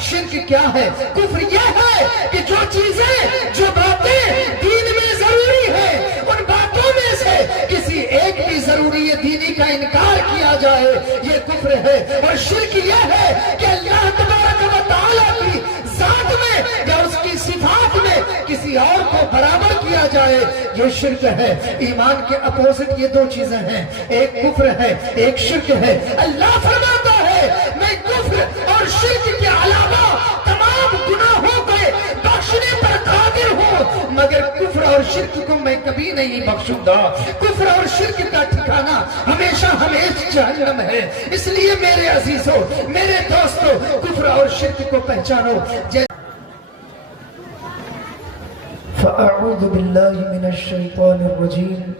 شرک کیا ہے؟ کفر یہ ہے کہ جو چیزیں، جو باتیں دین میں ضروری ہیں، ان باتوں میں سے کسی ایک بھی ضروری دینی کا انکار کیا جائے، یہ کفر ہے۔ اور شرک یہ ہے کہ اللہ تبارک و تعالیٰ کی ذات میں یا اس کی صفات میں کسی اور کو برابر کیا جائے، یہ شرک ہے۔ ایمان کے اپوزٹ یہ دو چیزیں ہیں، ایک کفر ہے، ایک شرک ہے۔ اللہ فرماتا ہے میں کفر اور شرک کے علاوہ تمام گناہوں کو بخشنے پر قادر ہوں، مگر کفر اور شرک کو میں کبھی نہیں بخشوں گا۔ کفر اور شرک کا ٹھکانہ ہمیشہ ہمیشہ جہنم ہے۔ اس لیے میرے عزیزوں، میرے دوستوں، کفر اور شرک کو پہچانو۔ فأعوذ باللہ من الشیطان الرجیم،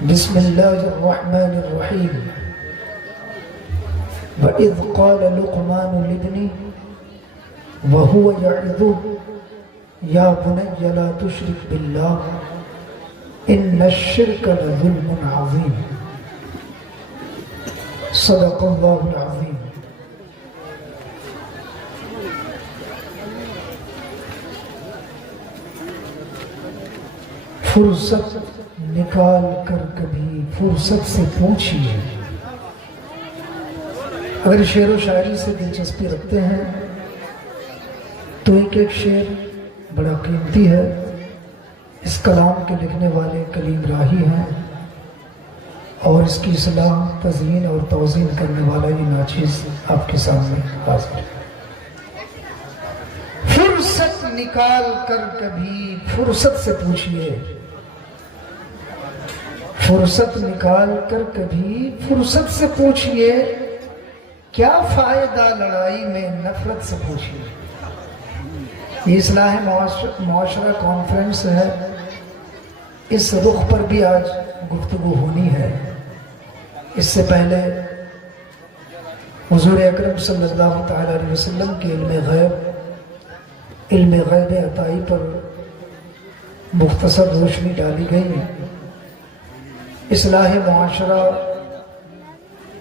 بسم اللہ الرحمن الرحیم۔ وَإِذْ قَالَ لُقْمَانُ لِابْنِهِ وَهُوَ يَعِظُهُ يَا بُنَيَّ لَا تُشْرِكْ بِاللَّهِ إِنَّ الشِّرْكَ لَظُلْمٌ عَظِيمٌ۔ صدق اللہ العظیم۔ فرصت نکال کر کبھی فرصت سے پوچھئے۔ اگر شعر و شاعری سے دلچسپی رکھتے ہیں تو ایک ایک شعر بڑا قیمتی ہے۔ اس کلام کے لکھنے والے کلیم راہی ہیں اور اس کی اصلاح، تزیین اور توزین کرنے والا یہ ناچیز آپ کے سامنے حاضر ہے۔ فرصت نکال کر کبھی فرصت سے پوچھئے، فرصت نکال کر کبھی فرصت سے پوچھئے، کیا فائدہ لڑائی میں نفرت سے پوچھئے۔ یہ اصلاح معاشرہ کانفرنس ہے، اس رخ پر بھی آج گفتگو ہونی ہے۔ اس سے پہلے حضور اکرم صلی اللہ تعالیٰ علیہ وسلم کے علم غیب عطائی پر مختصر روشنی ڈالی گئی۔ اصلاح معاشرہ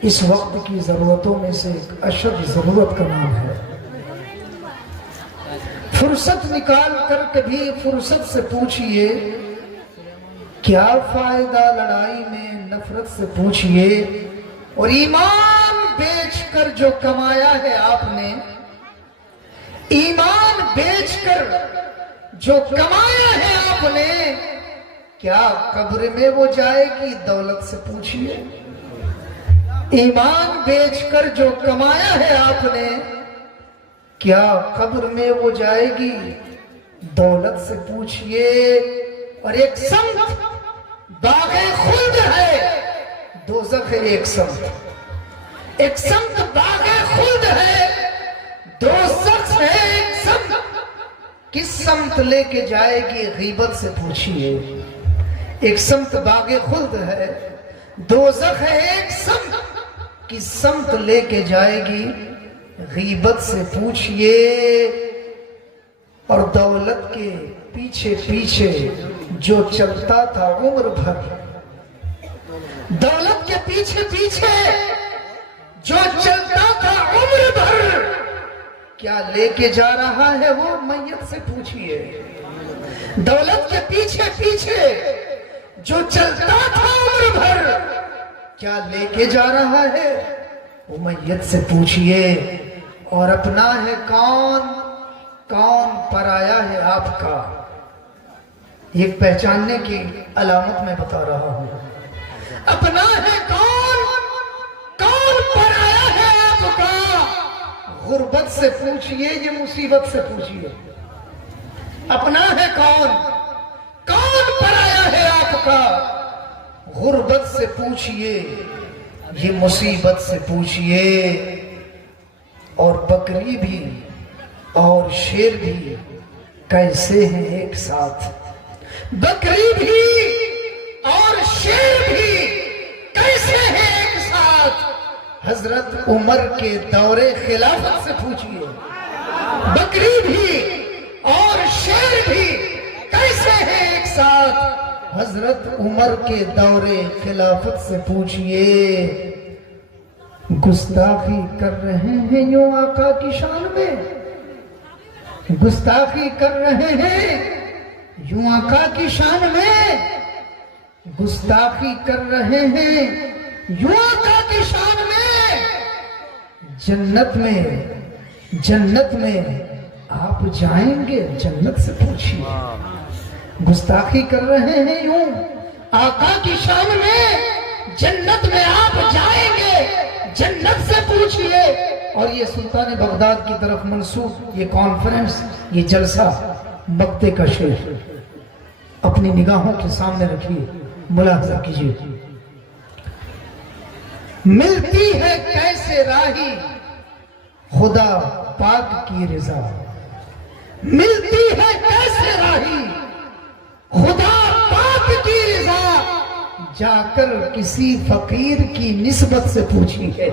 اس وقت کی ضرورتوں میں سے ایک اشد ضرورت کا نام ہے۔ فرصت نکال کر کبھی فرصت سے پوچھئے، کیا فائدہ لڑائی میں نفرت سے پوچھئے۔ اور ایمان بیچ کر جو کمایا ہے آپ نے، ایمان بیچ کر جو کمایا ہے آپ نے، کیا قبر میں وہ جائے گی دولت سے پوچھئے۔ ایمان بیچ کر جو کمایا ہے آپ نے، کیا قبر میں وہ جائے گی دولت سے پوچھئے۔ اور ایک سمت باغ خلد ہے، دوزخ ہے ایک سمت۔ ایک سمت باغ خلد ہے، دوزخ ہے ایک سمت۔ کس سمت لے کے جائے گی غیبت سے پوچھئے۔ ایک سمت باغ خلد ہے، دوزخ ہے ایک سمت، کس سمت لے کے جائے گی غیبت سے پوچھئے۔ اور دولت کے پیچھے پیچھے جو چلتا تھا عمر بھر، دولت کے پیچھے پیچھے جو چلتا تھا عمر بھر، کیا لے کے جا رہا ہے وہ میت سے پوچھئے۔ دولت کے پیچھے پیچھے جو چلتا تھا عمر بھر، کیا لے کے جا رہا ہے وہ میت سے پوچھئے۔ اور اپنا ہے کون، کون پرایا ہے آپ کا، یہ پہچاننے کی علامت میں بتا رہا ہوں۔ اپنا ہے کون، کون پرایا ہے آپ کا، غربت سے پوچھئے یہ مصیبت سے پوچھئے۔ اپنا ہے کون، کون پرایا ہے آپ کا، غربت سے پوچھئے یہ مصیبت سے پوچھئے۔ اور بکری بھی اور شیر بھی کیسے ہیں ایک ساتھ، بکری بھی اور شیر بھی کیسے ہیں ایک ساتھ، حضرت عمر کے دور خلافت سے پوچھئے۔ بکری بھی اور شیر بھی کیسے ہیں ایک ساتھ، حضرت عمر کے دور خلافت سے پوچھئے۔ گستاخی کر رہے ہیں یوں آقا کی شان میں، گستاخی کر رہے ہیں یوں آقا کی شان میں، گستاخی کر رہے ہیں یوں آقا کی شان میں، جنت میں آپ جائیں گے جنت سے پوچھیے، گستاخی کر رہے ہیں یوں آقا کی شان میں، جنت میں آپ جائیں گے جنت سے پوچھئے۔ اور یہ سلطان بغداد کی طرف منسوب یہ کانفرنس، یہ جلسہ مکتے کا شعر اپنی نگاہوں کے سامنے رکھیے، ملاحظہ کیجئے۔ ملتی ہے کیسے راہی خدا پاک کی رضا، ملتی ہے کیسے راہی خدا پاک کی رضا، جا کر کسی فقیر کی نسبت سے پوچھیے،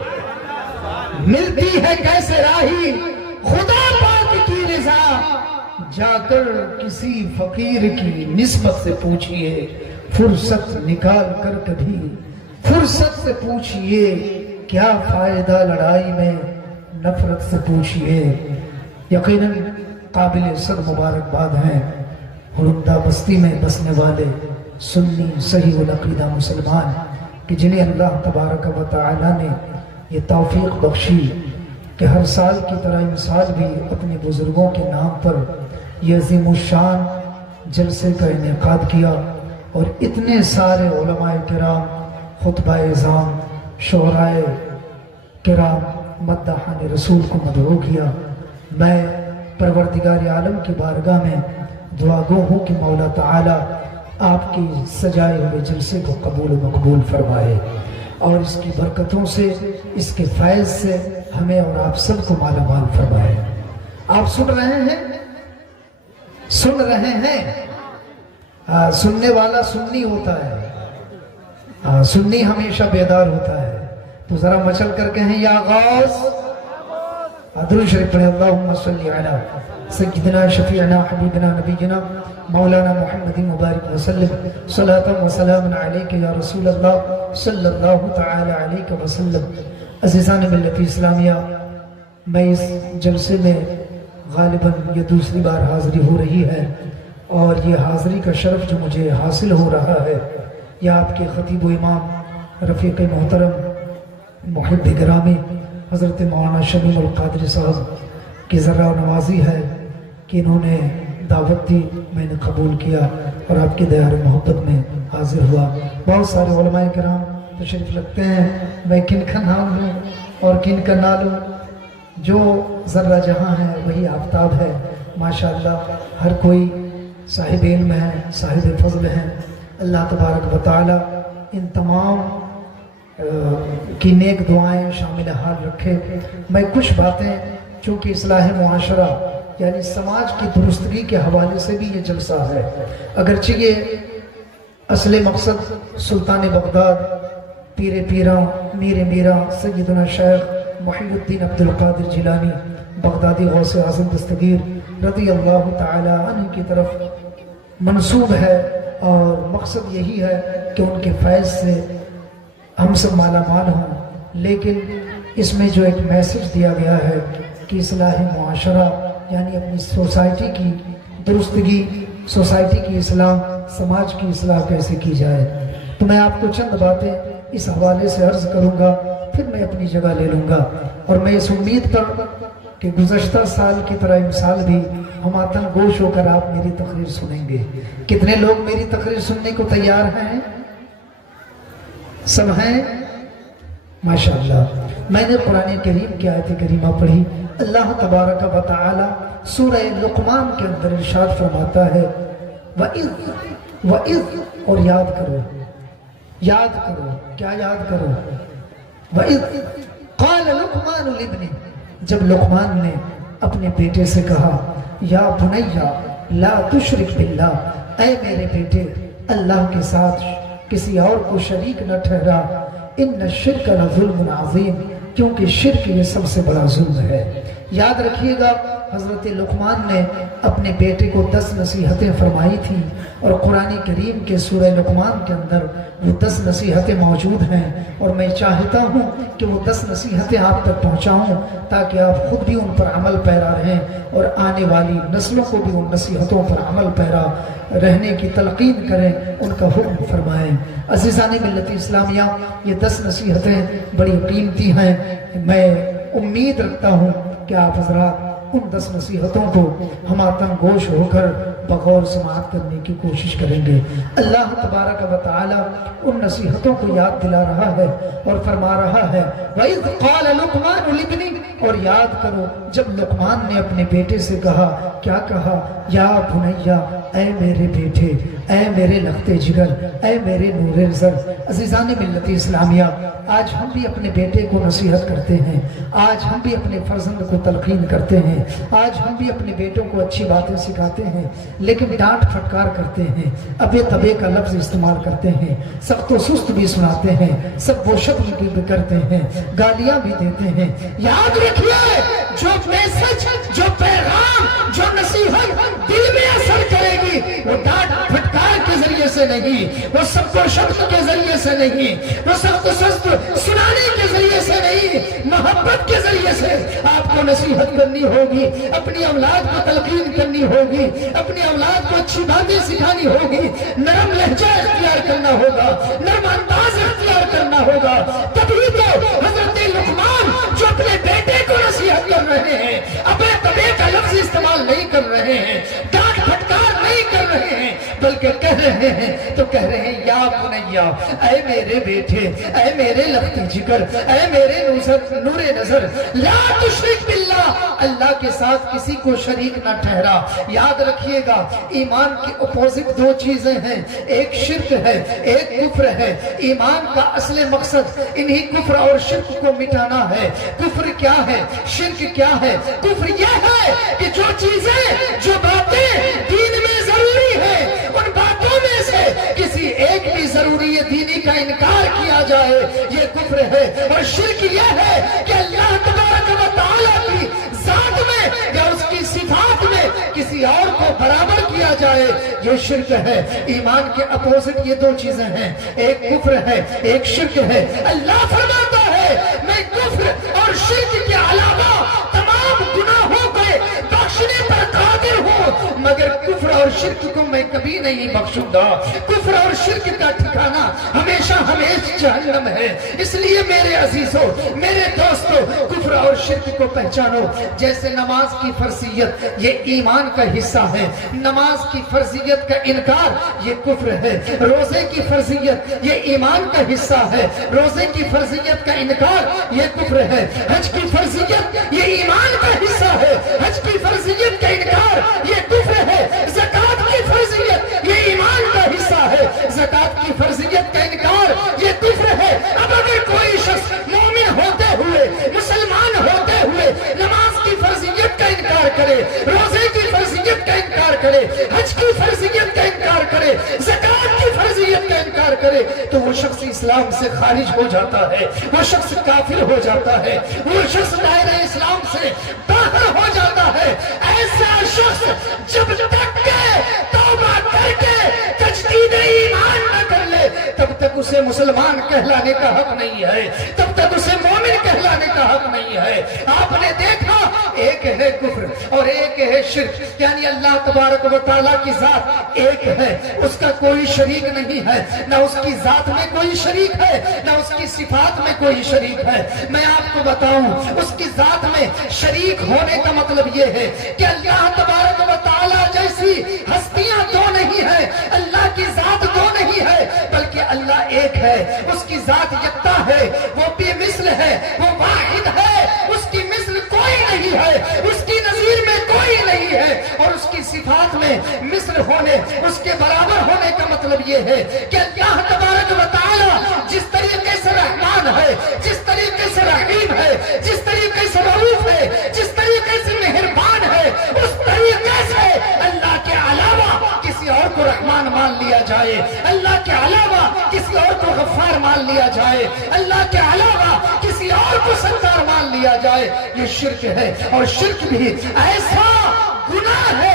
ملتی ہے کیسے راہی خدا پاک کی رضا، جا کر کسی فقیر کی نسبت سے پوچھیے، فرصت نکال کر کبھی فرصت سے پوچھیے، کیا فائدہ لڑائی میں نفرت سے پوچھیے۔ یقیناً قابل صد مبارکباد ہیں ہرمدہ بستی میں بسنے والے سنی صحیح العقیدہ مسلمان کہ جنہیں اللہ تبارک و تعالی نے یہ توفیق بخشی کہ ہر سال کی طرح اس سال بھی اپنے بزرگوں کے نام پر یہ عظیم الشان جلسے کا انعقاد کیا، اور اتنے سارے علماء کرام، خطبہ اعظام، شعراء کرام، مداحان رسول کو مدعو کیا۔ میں پروردگار عالم کی بارگاہ میں دعا گو ہوں کہ مولا تعالی آپ کی سجائے ہوئے جلسے کو قبول و مقبول فرمائے، اور اس کی برکتوں سے، اس کے فیض سے ہمیں اور آپ سب کو مالا مال فرمائے۔ آپ سن رہے ہیں، سن رہے ہیں، سننے والا سنی ہوتا ہے، سنی ہمیشہ بیدار ہوتا ہے۔ تو ذرا مچل کر کہیں یا غوث، درود شریف پڑھیں، اللہم صلی علی سیدنا شفیعنا حبیبنا نبینا مولانا محمد مبارک وسلم، صلاة و سلام علیک یا رسول اللہ صلی اللہ تعالی علیہ وسلم۔ عزیزان ملت اسلامیہ، میں اس جلسے میں غالباً یہ دوسری بار حاضری ہو رہی ہے، اور یہ حاضری کا شرف جو مجھے حاصل ہو رہا ہے یہ آپ کے خطیب و امام رفیق محترم محب گرامی حضرت مولانا شمیم القادری صاحب کی ذرا نوازی ہے کہ انہوں نے دعوت دی، میں نے قبول کیا اور آپ کی دیار محبت میں حاضر ہوا۔ بہت سارے علماء کرام تشریف رکھتے ہیں، میں کن کا نام لوں اور کن کا نہ لوں، جو ذرہ جہاں ہے وہی آفتاب ہے۔ ماشاءاللہ ہر کوئی صاحب علم ہے، صاحب فضل ہیں۔ اللہ تبارک و تعالی ان تمام کی نیک دعائیں شامل حال رکھے۔ میں کچھ باتیں چونکہ اصلاح معاشرہ یعنی سماج کی درستگی کے حوالے سے بھی یہ جلسہ ہے، اگرچہ یہ اصل مقصد سلطان بغداد پیر پیراں میر میرا سیدنا شیخ محی الدین عبدالقادر جیلانی بغدادی غوث اعظم دستگیر رضی اللہ تعالی عنہ کی طرف منسوب ہے، اور مقصد یہی ہے کہ ان کے فیض سے ہم سب مالا مال ہوں۔ لیکن اس میں جو ایک میسج دیا گیا ہے کہ اصلاح معاشرہ یعنی اپنی سوسائٹی کی درستگی، سوسائٹی کی اصلاح، سماج کی اصلاح کیسے کی جائے، تو میں آپ کو چند باتیں اس حوالے سے عرض کروں گا، پھر میں اپنی جگہ لے لوں گا۔ اور میں اس امید پر کہ گزشتہ سال کی طرح اس سال بھی ہماتن گوش ہو کر آپ میری تقریر سنیں گے۔ کتنے لوگ میری تقریر سننے کو تیار ہیں؟ سب ہیں؟ ماشاءاللہ۔ میں نے قرآن کریم کی آیت کریمہ پڑھی، اللہ تبارک و تعالی سورہ لقمان کے اندر ارشاد فرماتا ہے وَإِذْ، اور یاد کرو، یاد کرو، کیا یاد کرو؟ وَإِذْ قَالَ لُقْمَانُ لِابْنِهِ، جب لقمان نے اپنے بیٹے سے کہا یا بنیا لا تشرک باللہ، اے میرے بیٹے اللہ کے ساتھ کسی اور کو شریک نہ ٹھہرا، ان الشرک لظلم عظیم، کیونکہ شرک یہ سب سے بڑا ظلم ہے۔ یاد رکھیے گا حضرت لقمان نے اپنے بیٹے کو 10 نصیحتیں فرمائی تھیں، اور قرآن کریم کے سورہ لقمان کے اندر وہ 10 نصیحتیں موجود ہیں اور میں چاہتا ہوں کہ وہ 10 نصیحتیں آپ تک پہنچاؤں تاکہ آپ خود بھی ان پر عمل پیرا رہیں اور آنے والی نسلوں کو بھی ان نصیحتوں پر عمل پیرا رہنے کی تلقین کریں، ان کا حکم فرمائیں۔ عزیزان ملت اسلامیہ، یہ 10 نصیحتیں بڑی قیمتی ہیں۔ میں امید رکھتا ہوں کہ آپ حضرات ان 10 نصیحتوں کو ہماتن گوش ہو کر بغور سماعت کرنے کی کوشش کریں گے۔ اللہ تبارک و تعالی ان نصیحتوں کو یاد دلا رہا ہے اور فرما رہا ہے وَإِذْ قَالَ لُقْمَانُ لِابْنِهِ، اور یاد کرو جب لقمان نے اپنے بیٹے سے کہا، کیا کہا؟ یا بنیا، اے میرے بیٹے، اے میرے لختے جگر، اے میرے نور نظر۔ عزیزان ملت اسلامیہ، آج ہم بھی اپنے بیٹے کو نصیحت کرتے ہیں، آج ہم بھی اپنے فرزند کو تلقین کرتے ہیں، آج ہم بھی اپنے بیٹوں کو اچھی باتیں سکھاتے ہیں، لیکن ڈانٹ پھٹکار کرتے ہیں، ابے تبے کا لفظ استعمال کرتے ہیں، سخت و سست بھی سناتے ہیں، سب و شتم بھی کرتے ہیں، گالیاں بھی دیتے ہیں۔ یاد رکھیے، جو میسج، جو پیغام، جو نصیحت دل میں اثر کرے گی وہ ڈانٹ پھٹکار کے ذریعے سے نہیں، وہ سب و شتم کے ذریعے سے نہیں، وہ سخت و سست سنانے کے ذریعے سے نہیں، محبت کے ذریعے سے آپ کو نصیحت کرنی ہوگی، اپنی اولاد کو تلقین کرنی ہوگی، اپنی اولاد کو اچھی باتیں سکھانی ہوگی، نرم لہجہ اختیار کرنا ہوگا، نرم انداز اختیار کرنا ہوگا۔ تبھی تو حضرت لقمان جو اپنے بیٹے کو نصیحت کر رہے ہیں، ابے تبے کا لفظ استعمال نہیں کر رہے ہیں، ڈانٹ پھٹکار نہیں کر رہے ہیں، بلکہ کہہ رہے ہیں تو کہہ رہے ہیں یا بنیا، اے میرے بیٹے، اے میرے لختی جگر، اے میرے نور نظر، لا تشرک باللہ، اللہ کے ساتھ کسی کو شریک نہ ٹھہرا۔ یاد رکھیے گا، ایمان کی اپوزٹ 2 چیزیں ہیں، ایک شرک ہے، ایک کفر ہے۔ ایمان کا اصل مقصد انہی کفر اور شرک کو مٹانا ہے۔ کفر کیا ہے؟ شرک کیا ہے؟ کفر یہ ہے کہ جو چیزیں، جو باتیں دین میں ضروری ہیں، ان باتوں میں سے کسی ایک بھی ضروری دینی کا انکار کیا جائے، یہ کفر ہے۔ اور شرک یہ ہے کہ اللہ تبارک و تعالیٰ کی ذات میں یا اس کی صفات میں کسی اور کو برابر کیا جائے، یہ شرک ہے۔ ایمان کے اپوزٹ یہ 2 چیزیں ہیں، ایک کفر ہے، ایک شرک ہے۔ اللہ فرماتا ہے میں کفر اور شرک کے علاوہ تمام گناہوں کو بخشنے پر قادر ہوں، مگر کفر اور شرک کو میں کبھی نہیں بخشوں گا۔ کفر اور شرک کا ٹھکانہ ہمیشہ ہمیشہ جہنم ہے۔ اس لیے میرے عزیزوں، میرے دوستوں، کفر اور شرک کو پہچانو۔ جیسے نماز کی فرضیت یہ ایمان کا حصہ ہے، نماز کی فرضیت کا انکار یہ کفر ہے۔ روزے کی فرضیت یہ ایمان کا حصہ ہے، روزے کی فرضیت کا انکار یہ کفر ہے۔ حج کی فرضیت یہ ایمان کا حصہ ہے، حج کی فرضیت کا انکار یہ کفر ہے۔ زکوٰۃ کی فرضیت یہ ایمان کا حصہ ہے، زکوٰۃ کی فرضیت کا انکار یہ کفر ہے۔ اب اگر کوئی شخص مومن ہوتے ہوئے، مسلمان ہوتے ہوئے نماز کی فرضیت کا انکار کرے، روزے کی فرضیت کا انکار کرے، حج کی فرضیت کا انکار کرے، زکوٰۃ کی فرضیت کا انکار کرے، تو وہ شخص اسلام سے خارج ہو جاتا ہے، وہ شخص کافر ہو جاتا ہے، وہ شخص دائرہ اسلام سے باہر ہو جاتا ہے۔ ایسا شخص جب تک کہ توبہ کر کے تجدید ایمان نہ کر لے تب تک اسے مسلمان کہلانے کا حق نہیں ہے، تب تک اسے مومن کہلانے کا حق نہیں ہے۔ آپ نے دیکھا ایک ہے کفر اور ایک ہے شرک، یعنی اللہ تبارک و تعالیٰ کی ذات ایک ہے، اس کا کوئی شریک نہیں ہے، نہ اس کی ذات میں کوئی شریک ہے، نہ اس کی صفات میں کوئی شریک ہے۔ میں آپ کو بتاؤں، اس کی ذات میں شریک ہونے کا مطلب یہ ہے کہ اللہ تبارک و تعالیٰ جیسی ہستیاں 2 نہیں ہے، اللہ کی ذات 2 نہیں ہے، بلکہ اللہ ایک ہے، اس کی ذات یکتا ہے، وہ بے مثل ہے، وہ واحد ہے، اس کی مثل کوئی نہیں ہے، اس کی نظیر میں کوئی نہیں ہے، اور اس کی صفات میں مثل ہونے، اس کے برابر ہونے کا مطلب یہ ہے کہ اللہ تبارک و تعالیٰ جس طریقے سے رحمان ہے، جس طریقے سے رحیم ہے، جس طریقے سے رؤوف ہے، جس طریقے سے مہربان ہے، اس طریقے سے اللہ کے علاوہ کسی اور کو رحمان مان لیا جائے، اللہ کے علاوہ کسی اور کو غفار مان لیا جائے، اللہ کے علاوہ کسی اور کو ستار مان لیا جائے، یہ شرک ہے۔ اور شرک بھی ایسا گناہ ہے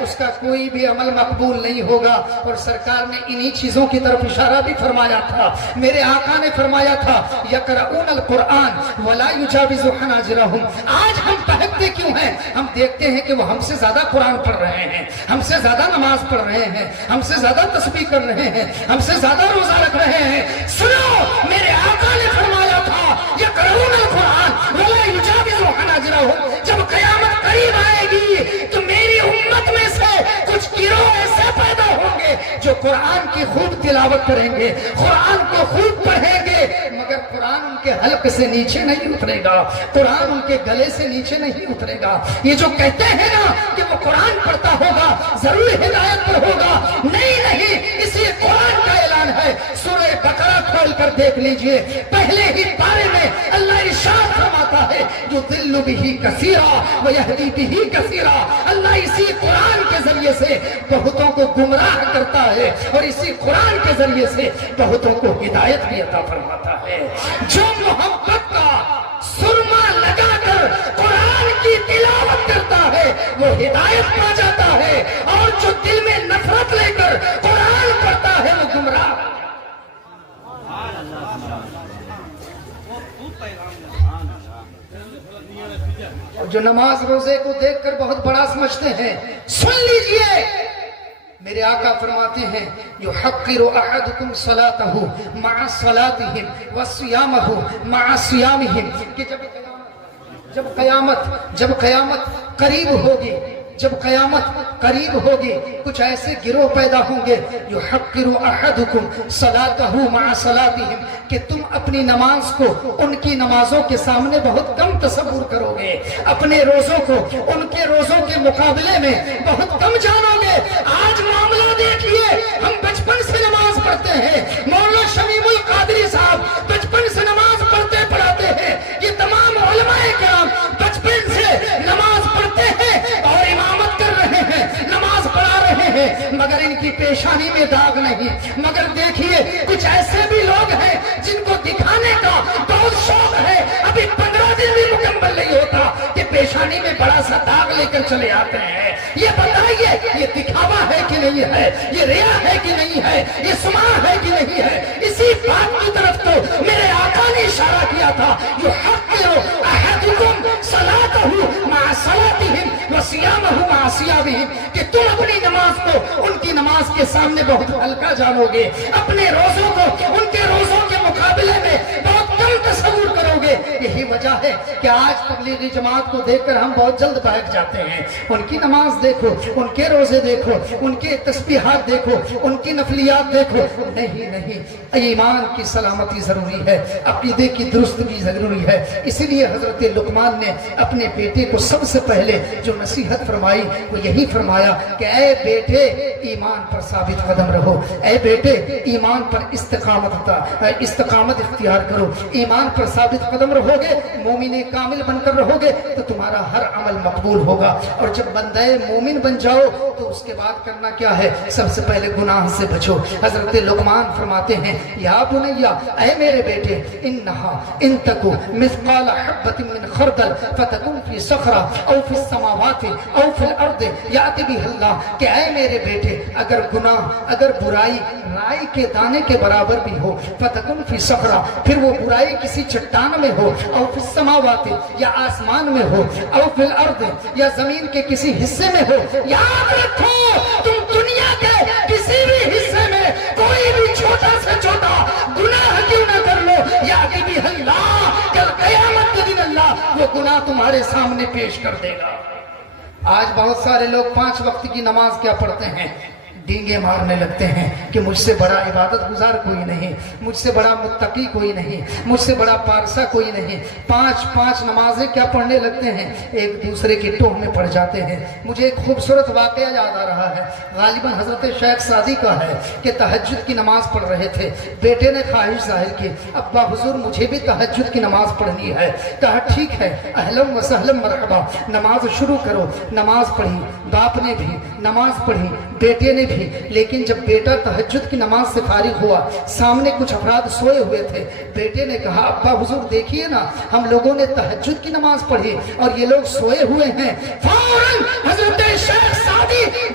اس کا کوئی بھی عمل مقبول نہیں ہوگا۔ اور سرکار نے انہی چیزوں کی طرف اشارہ بھی فرمایا تھا۔ میرے آقا نے فرمایا تھا یقرؤون القرآن ولا یجاوز حناجرہم۔ آج ہم بہکتے کیوں ہیں؟ ہم دیکھتے ہیں کہ وہ ہم سے زیادہ قرآن پڑھ رہے ہیں، ہم سے زیادہ نماز پڑھ رہے ہیں، ہم سے زیادہ تسبیح کر رہے ہیں، ہم سے زیادہ روزہ رکھ رہے ہیں۔ سنو، میرے آقا نے فرمایا تھا یقرؤون القرآن ولا یجاوز حناجرہم۔ جب قیامت قریب آئے گی تو میری امت میں سے کچھ گروہ ایسے پیدا ہوں گے جو قرآن کی خوب تلاوت کریں گے، قرآن کو خوب پڑھیں گے، مگر قرآن ان کے حلق سے نیچے نہیں اترے گا، قرآن ان کے گلے سے نیچے نہیں اترے گا۔ یہ جو کہتے ہیں نا کہ وہ قرآن پڑھتا ہوگا ضرور ہدایت پر ہوگا، نہیں، اس لیے قرآن کا اعلان ہے۔ سورہ بقرہ کھول کر دیکھ لیجئے، پہلے ہی پارے میں اللہ ارشاد فرماتا ہے یضل بہ کثیرا ویہدی بہ کثیرا۔ اللہ اسی قرآن کے ذریعے سے بہتوں کو گمراہ کرتا ہے اور اسی قرآن کے ذریعے سے بہتوں کو ہدایت بھی عطا فرماتا ہے۔ جو محبت کا سرما لگا کر قرآن کی تلاوت کرتا ہے وہ ہدایت پا جاتا ہے، اور جو دل میں نفرت لے کر قرآن پڑھتا ہے وہ گمراہ۔ اور جو نماز روزے کو دیکھ کر بہت بڑا سمجھتے ہیں، سن لیجئے، میرے آقا فرماتے ہیں یحقر احدکم صلاتہ مع صلاتہم وصیامہ مع صیامہم، کہ جب قیامت قریب ہوگی، جب قیامت قریب ہوگی کچھ ایسے گروہ پیدا ہوں گے یحقر احدکم صلاتہ مع صلاتہم، کہ تم اپنی نماز کو ان کی نمازوں کے سامنے بہت کم تصور کرو گے، اپنے روزوں کو ان کے روزوں کے مقابلے میں بہت کم جانو گے۔ آج معاملہ دیکھیے، ہم بچپن سے نماز پڑھتے ہیں، مولانا شمیم القادری صاحب بچپن سے نماز پڑھاتے ہیں، یہ تمام علماء کرام بچپن سے نماز پڑھتے ہیں اور امامت کر رہے ہیں، نماز پڑھا رہے ہیں، مگر ان کی پیشانی میں داغ نہیں۔ مگر دیکھیے کچھ ایسے بھی لوگ ہیں جن کو دکھانے کا بہت شوق ہے، ابھی 15 دن بھی مکمل نہیں ہوتا کہ پیشانی میں بڑا سا داغ لے کر چلے آتے ہیں۔ یہ بتائیے یہ دکھاوا ہے کہ نہیں ہے، یہ ریا ہے کہ نہیں ہے، یہ سماع ہے کہ نہیں ہے؟ اسی بات کی طرف تو میرے آقا نے اشارہ کیا تھا یحقر احدکم صلاتہ مع صلاتہم وصیامہ مع صیامہم، کہ تم اپنی نماز کو ان کی نماز کے سامنے بہت ہلکا جانو گے، اپنے روزوں کو ان کے روزوں کے مقابلے میں بہت کم تصور کرو گے۔ یہی وجہ ہے کہ آج تبلیغی جماعت کو دیکھ کر ہم بہت جلد بہک جاتے ہیں۔ ان کی نماز دیکھو، ان کے روزے دیکھو، ان کے تسبیحات دیکھو، ان کی نفلیات دیکھو۔ نہیں، ایمان کی سلامتی ضروری ہے، عقیدے کی درستگی ضروری ہے۔ اسی لیے حضرت لقمان نے اپنے بیٹے کو سب سے پہلے جو نصیحت فرمائی وہ یہی فرمایا کہ اے بیٹے ایمان پر ثابت قدم رہو، اے بیٹے ایمان پر استقامت اختیار کرو، ایمان پر ثابت قدم رہو گے، مومن کامل بن کر رہو گے تو تمہارا ہر عمل مقبول ہوگا۔ اور جب بندہ مومن بن جاؤ تو اس کے بعد کرنا کیا ہے؟ سب سے پہلے گناہ سے بچو۔ حضرت لقمان فرماتے ہیں یا بنیا، اے میرے بیٹے، انہا ان تکو مثقال حبۃ من خردل فتکن فی صخرہ او فی السماوات او فی الارض یأتی بہ اللہ، کہ اے میرے بیٹے اگر گناہ، اگر برائی رائی کے دانے کے برابر بھی ہو، فتکن فی صخرہ، پھر وہ برائی کسی چٹان میں ہو، او فی السماوات یا آسمان میں ہو، او فی الارض یا زمین کے کسی حصے میں ہو، یاد رکھو تم دنیا کے کسی بھی حصے میں کوئی بھی چھوٹا سے چھوٹا گناہ کیوں نہ کر لو، یأتی بہ اللہ، کل قیامت کے دن اللہ وہ گناہ تمہارے سامنے پیش کر دے گا۔ آج بہت سارے لوگ 5 وقت کی نماز کیا پڑھتے ہیں؟ ڈینگے مارنے لگتے ہیں کہ مجھ سے بڑا عبادت گزار کوئی نہیں، مجھ سے بڑا متقی کوئی نہیں، مجھ سے بڑا پارسا کوئی نہیں۔ 5 نمازیں کیا پڑھنے لگتے ہیں، ایک دوسرے کی ٹوہ میں پڑ جاتے ہیں۔ مجھے ایک خوبصورت واقعہ یاد آ رہا ہے، غالباً حضرت شیخ سعدی کا ہے کہ تہجد کی نماز پڑھ رہے تھے، بیٹے نے خواہش ظاہر کی ابا حضور مجھے بھی تہجد کی نماز پڑھنی ہے۔ کہا ٹھیک ہے، اہلم و سہلم مرحبا، نماز شروع کرو۔ نماز پڑھی، باپ نے بھی نماز پڑھی، بیٹے نے بھی۔ لیکن جب بیٹا تہجد کی نماز سے فارغ ہوا، سامنے کچھ افراد سوئے ہوئے تھے، بیٹے نے کہا ابا حضور دیکھیے نا، ہم لوگوں نے تہجد کی نماز پڑھی اور یہ لوگ سوئے ہوئے ہیں۔ فوراً حضرت شیخ سعدی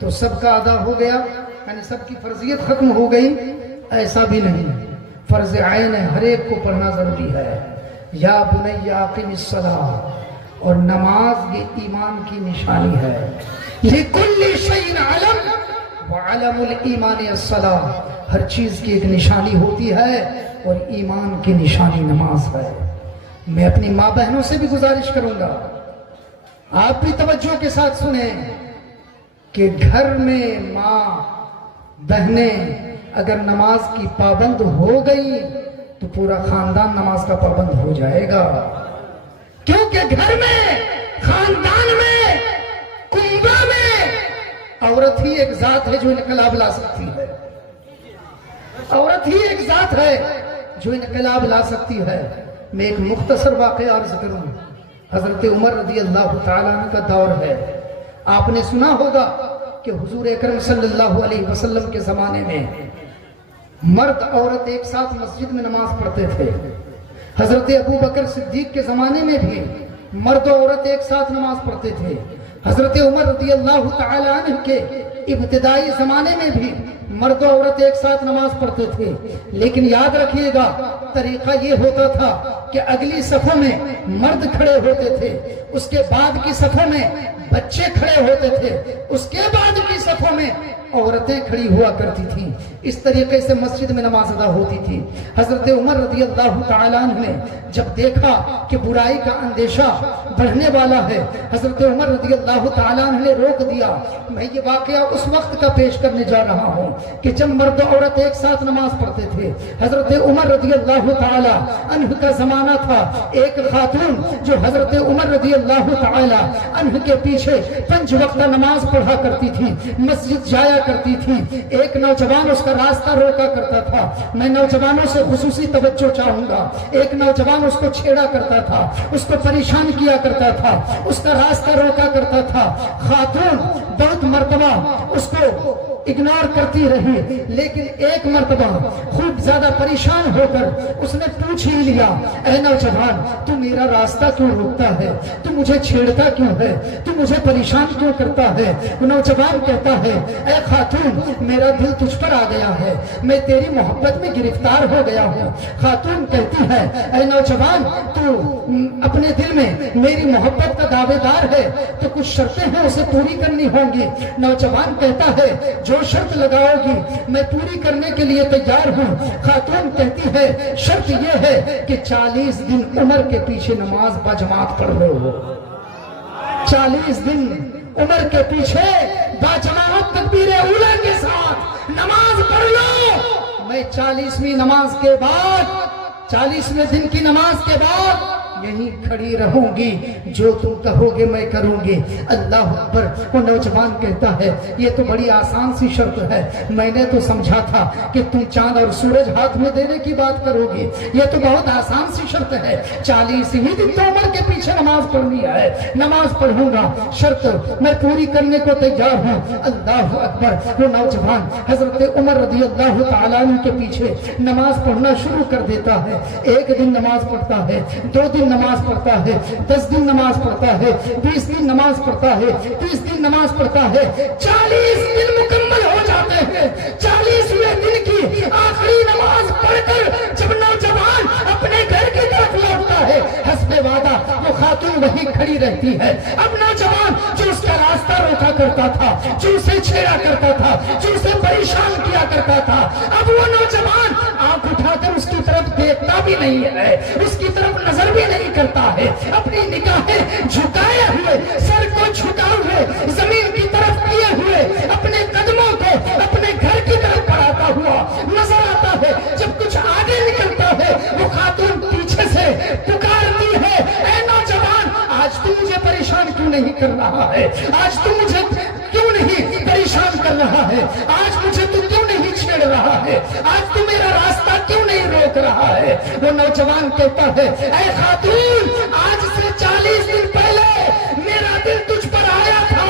تو سب کا ادا ہو گیا، یعنی سب کی فرضیت ختم ہو گئی؟ ایسا بھی نہیں، فرض عین ہے، ہر ایک کو پڑھنا ضروری ہے۔ یا بنی اقم الصلاۃ، اور نماز یہ ایمان کی نشانی ہے۔ لکل شیء علم وعلم الایمان الصلاۃ، ہر چیز کی ایک نشانی ہوتی ہے اور ایمان کی نشانی نماز ہے۔ میں اپنی ماں بہنوں سے بھی گزارش کروں گا، آپ بھی توجہ کے ساتھ سنیں کہ گھر میں ماں بہنیں اگر نماز کی پابند ہو گئی تو پورا خاندان نماز کا پابند ہو جائے گا، کیونکہ گھر میں، خاندان میں، کنبہ میں عورت ہی ایک ذات ہے جو انقلاب لا سکتی ہے، عورت ہی ایک ذات ہے جو انقلاب لا سکتی ہے۔ میں ایک مختصر واقعہ عرض کروں، حضرت عمر رضی اللہ تعالیٰ عنہ کا دور ہے۔ آپ نے سنا ہوگا کہ حضور اکرم صلی اللہ علیہ وسلم کے زمانے میں مرد عورت ایک ساتھ مسجد میں نماز پڑھتے تھے۔ حضرت ابو بکر صدیق کے زمانے میں بھی مرد و عورت ایک ساتھ نماز پڑھتے تھے۔ حضرت عمر رضی اللہ تعالی عنہ کے ابتدائی زمانے میں بھی مرد و عورت ایک ساتھ نماز پڑھتے تھے، لیکن یاد رکھیے گا طریقہ یہ ہوتا تھا کہ اگلی صفوں میں مرد کھڑے ہوتے تھے، اس کے بعد کی صفوں میں بچے کھڑے ہوتے تھے، اس کے بعد کی صفوں میں عورتیں کھڑی ہوا کرتی تھیں۔ اس طریقے سے مسجد میں نماز ادا ہوتی تھی۔ حضرت عمر رضی اللہ تعالیٰ عنہ نے جب دیکھا کہ برائی کا اندیشہ بڑھنے والا ہے، حضرت عمر رضی اللہ تعالیٰ عنہ نے روک دیا۔ میں یہ واقعہ اس وقت کا پیش کرنے جا رہا ہوں کہ جب مرد و عورت ایک ساتھ نماز پڑھتے تھے۔ حضرت عمر رضی اللہ تعالیٰ عنہ کا زمانہ تھا، ایک خاتون جو حضرت عمر رضی اللہ تعالیٰ عنہ کے پیچھے 5 وقت نماز پڑھا کرتی تھی، مسجد جایا کرتی تھی۔ ایک نوجوان اس کا راستہ روکا کرتا تھا۔ میں نوجوانوں سے خصوصی توجہ چاہوں گا، ایک نوجوان اس کو چھیڑا کرتا تھا، اس کو پریشان کیا کرتا تھا، اس کا راستہ روکا کرتا تھا۔ خاتون بہت مرتبہ اس کو اگنور کرتی رہی، لیکن ایک مرتبہ خوب زیادہ پریشان ہو کر اس نے پوچھ ہی لیا، اے نوجوان تو میرا راستہ کیوں روکتا ہے، تو مجھے چھیڑتا کیوں ہے، تو مجھے پریشان کیوں کرتا ہے؟ نوجوان کہتا ہے، اے خاتون میرا دل تجھ پر آ گیا ہے، میں تیری محبت میں گرفتار ہو گیا ہوں۔ خاتون کہتی ہے، اے نوجوان تو اپنے دل میں میری محبت کا دعوے دار ہے تو کچھ شرطیں ہیں اسے پوری کرنی ہوں گی۔ نوجوان کہتا ہے، جو شرط لگاؤ گی میں پوری کرنے کے لیے تیار ہوں۔ خاتون کہتی ہے، شرط یہ ہے کہ 40 دن عمر کے پیچھے نماز باجماعت پڑھ رہے ہو۔ 40 دن عمر کے پیچھے باجماعت تکبیر اولیٰ کے ساتھ نماز پڑھ لو۔ میں 40ویں نماز کے بعد، 40ویں دن کی نماز کے بعد یہیں کھڑی رہوں گی، جو تم کہو گے میں کروں گی۔ اللہ اکبر۔ وہ نوجوان کہتا ہے، یہ تو بڑی آسان سی شرط ہے، میں نے تو سمجھا تھا کہ تم چاند اور سورج ہاتھ میں دینے کی بات کرو گی، یہ تو بہت آسان سی شرط ہے۔ 40 دن تو عمر کے پیچھے نماز پڑھنی ہے، نماز پڑھوں گا، شرط میں پوری کرنے کو تیار ہوں۔ اللہ اکبر۔ وہ نوجوان حضرت عمر رضی اللہ تعالیٰ عنہ کے پیچھے نماز پڑھنا شروع کر دیتا ہے۔ ایک دن نماز پڑھتا ہے، 2 دن نماز پڑھتا ہے، 10 دن نماز پڑھتا ہے، 20 دن نماز پڑھتا ہے، 30 دن نماز پڑھتا ہے، 40 دن مکمل ہو جاتے ہیں۔ 40ویں دن کی آخری نماز پڑھ کر جب نوجوان اپنے گھر کی طرف لوٹتا ہے، حسب وعدہ وہ خاتون وہیں کھڑی رہتی ہے۔ اب نوجوان جو اس کا راستہ روکا کرتا تھا، جو اسے چھیڑا کرتا تھا، جو اسے پریشان کیا کرتا تھا، اب وہ نوجوان آنکھ اٹھا کر اس کی طرف دیکھتا بھی نہیں ہے، اس کی طرف نظر بھی نہیں کرتا ہے، اپنی نگاہیں جھکائے ہوئے، سر کو جھکائے ہوئے، زمین کی طرف کیے ہوئے، اپنے قدموں کو اپنے گھر کی طرف بڑھاتا ہوا نظر آتا ہے۔ جب کچھ آگے نکلتا ہے وہ خاتون پیچھے سے پکارتی ہے، اے نوجوان آج تو مجھے پریشان کیوں نہیں کر رہا ہے، آج تو مجھے کیوں نہیں پریشان کر رہا ہے، آج مجھے تو کیوں نہیں چھیڑ رہا ہے، آج تو میرا راستہ کیوں نہیں روک رہا ہے؟ وہ نوجوان کہتا ہے، اے خاتون آج سے 40 دن پہلے میرا دل تجھ پر آیا تھا،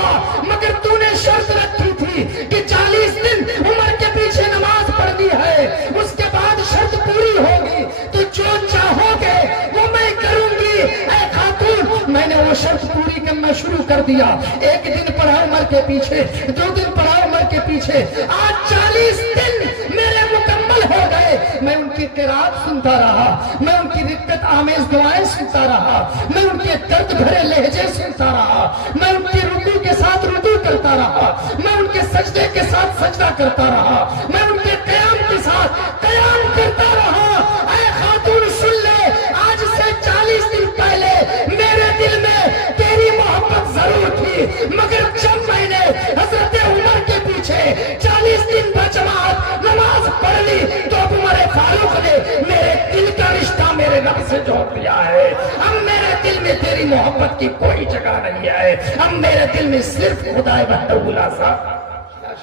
مگر تو نے شرط رکھی تھی کہ 40 دن عمر کے پیچھے نماز پڑھنی ہے، اس کے بعد شرط پوری ہوگی تو جو چاہو گے وہ میں کروں گی۔ اے خاتون میں نے وہ شرط پوری کرنا شروع کر دیا۔ ایک دن پڑھا عمر کے پیچھے، 2 دن پڑا عمر کے پیچھے، آج 40 دن میرے مکمل ہو گئے، میں ان کی قرات سنتا رہا، میں ان کی رقت آمیز دعائیں سنتا رہا، میں ان کے درد بھرے لہجے سنتا رہا، میں ان کی رکوع کے ساتھ رکوع کرتا رہا، میں ان کے سجدے کے ساتھ سجدہ کرتا رہا، میں ان کے قیام کے ساتھ قیام کرتا رہا۔ اے خاتون سن لے، آج سے 40 دن پہلے میرے دل میں تیری محبت ضرور تھی، مگر جب میں نے حضرت عمر کے پیچھے 40 دن بجماعت نماز پڑھ لی تو اب عمر فاروق نے میرے دل کا رشتہ میرے رب سے جوڑ دیا ہے۔ اب میرے دل میں تیری محبت کی کوئی جگہ نہیں ہے، اب میرے دل میں صرف خدا وحدہ لا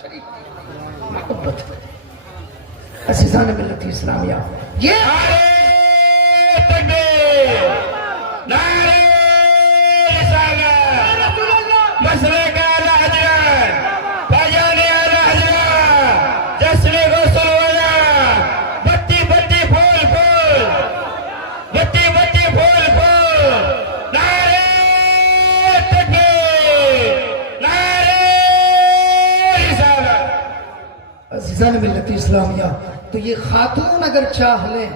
شریک کی محبت ہے۔ عزیزان ملت اسلامیہ، یہ نعرے تکبیر، نعرے رسالت، مسلک اعلی حضرت، بجان اعلی حضرت، جشن غسل والا، بتی بتی پھول پھول، بتی بتی پھول پھول، نعرے تکبیر، نعرے رسالت۔ عزیزان ملت اسلامیہ، تو یہ خاتون اگر چاہ لیں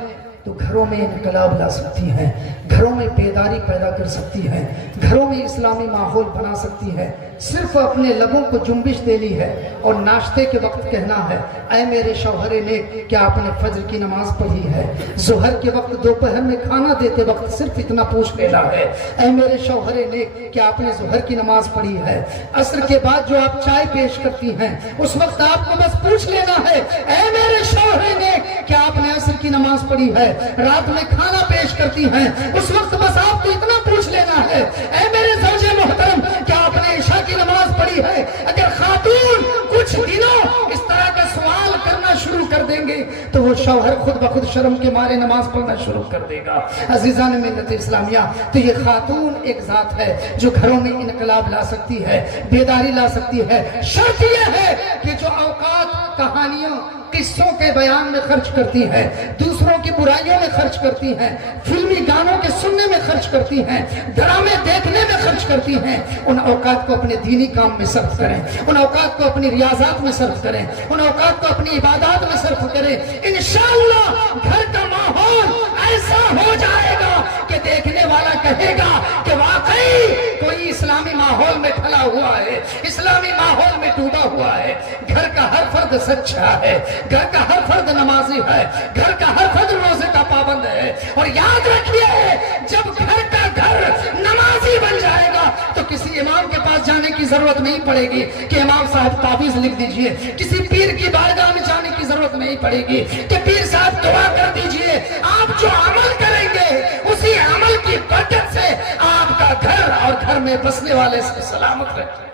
تو گھروں میں انقلاب لا سکتی ہیں، گھروں میں بیداری پیدا کر سکتی ہیں، گھروں میں اسلامی ماحول بنا سکتی ہے۔ صرف اپنے لبوں کو جنبش دینی ہے اور ناشتے کے وقت کہنا ہے، اے میرے شوہر نیک، کیا آپ نے فجر کی نماز پڑھی ہے؟ ظہر کے وقت، دوپہر میں کھانا دیتے وقت صرف اتنا پوچھ لینا ہے، اے میرے شوہر نیک، کیا آپ نے ظہر کی نماز پڑھی ہے؟ عصر کے بعد جو آپ چائے پیش کرتی ہیں اس وقت آپ کو بس پوچھ لینا ہے، اے میرے شوہر نیک، کیا آپ نے عصر کی نماز پڑھی ہے؟ رات میں کھانا پیش کرتی ہیں اس وقت بس آپ کو اتنا پوچھ لینا ہے، اے میرے زوج محترم، کیا آپ نے عشاء کی نماز پڑھی ہے؟ اگر خاتون کچھ دنوں اس طرح کا سوال کرنا شروع کر دیں گے تو وہ شوہر خود بخود شرم کے مارے نماز پڑھنا شروع کر دے گا۔ عزیزان ملت اسلامیہ، تو یہ خاتون ایک ذات ہے جو گھروں میں انقلاب لا سکتی ہے، بیداری لا سکتی ہے۔ شرط یہ ہے کہ جو اوقات کہانیوں قصوں کے بیان میں خرچ کرتی ہے، دوسروں کی برائیوں میں خرچ کرتی ہیں، فلمی گانوں کے سننے میں خرچ کرتی ہیں، ڈرامے دیکھنے میں خرچ کرتی ہیں، ان اوقات کو اپنے دینی کام میں صرف کریں، ان اوقات کو اپنی ریاضات میں صرف کریں، ان اوقات کو اپنی عبادات میں صرف کریں۔ انشاءاللہ گھر کا ماحول ایسا ہو جائے گا کہ دیکھنے والا کہے گا کہ واقعی کوئی اسلامی ماحول میں کھلا ہوا ہے، اسلامی ماحول میں ڈوبا ہوا ہے۔ گھر کا ہر فرد سچا ہے، گھر کا ہر فرد نمازی ہے، گھر کا ہر فرد روزے کا پابند ہے۔ اور یاد رکھیے، جب گھر کا گھر نمازی بن جائے گا تو کسی امام کے پاس جانے کی ضرورت نہیں پڑے گی کہ امام صاحب تعویذ لکھ دیجئے، کسی پیر کی بارگاہ میں جانے کی ضرورت نہیں پڑے گی کہ پیر صاحب دعا کر دیجئے۔ آپ جو عمل کریں گے اسی عمل کی برکت سے آپ کا گھر اور گھر میں بسنے والے سے سلامت رہے۔